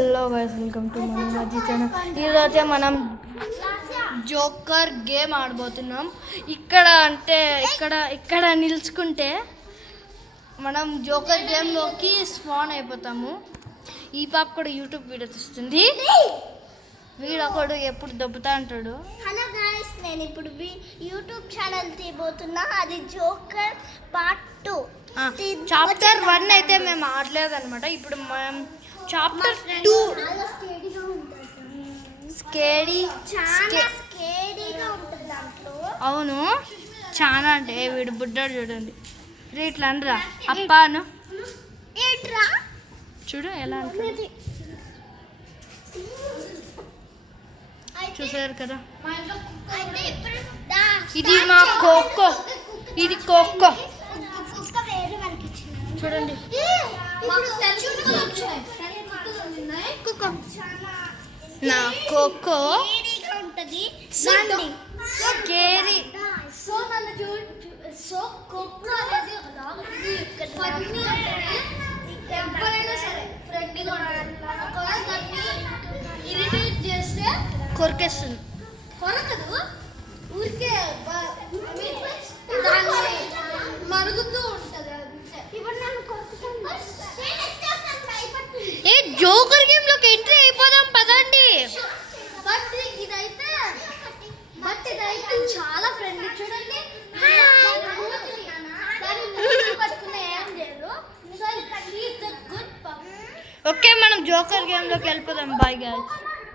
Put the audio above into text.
Hello guys, welcome to మన మజ్జి channel. ఈరోజే మనం జోకర్ గేమ్ ఆడబోతున్నాం. ఇక్కడ నిల్చుకుంటే మనం జోకర్ గేమ్లోకి స్పాన్ అయిపోతాము. ఈ పాప కూడా యూట్యూబ్ వీడియో తీస్తుంది. వీడొకడు ఎప్పుడు దొబ్బుతా అంటాడు. హలో గైస్, నేను ఇప్పుడు యూట్యూబ్ ఛానల్ తీయబోతున్నా. అది జోకర్ పార్ట్ 2. చాప్టర్ 1 అయితే మేము ఆడలేదు అనమాట. ఇప్పుడు మనం చాప్టర్ 2 స్కేడీగా ఉంటుంది దాంట్లో. అవును, చాలా అంటే వీడు బుడ్డాడు చూడండి. ఇట్లా అనరా అప్పాను ఏంట్రా చూడు ఎలా అంటుంది. చూసారు కదా, ఇది మా కోకో. ఇది కోకో చూడండి. నా కోకో ఉంటుంది. స్కేరీ. సో కోకో అనేది ఎవరైనా సరే ఫ్రెండ్గా ఇరిటేట్ చేస్తే కొరికేస్తుంది. కొరకదు, ఊరికే దాన్ని మరుగుతూ ఉంటుంది. ఏ జోకర్ గేమ్ లోకి ఎంట్రీ అయిపోదాం పదండి. బట్ ఇదైతే చాలా ఫ్రెండ్లీ. చూడండి, పట్టుకునే ఏం లేదు. ఓకే, మనం జోకర్ గేమ్ లోకి వెళ్ళిపోదాం. Bye guys.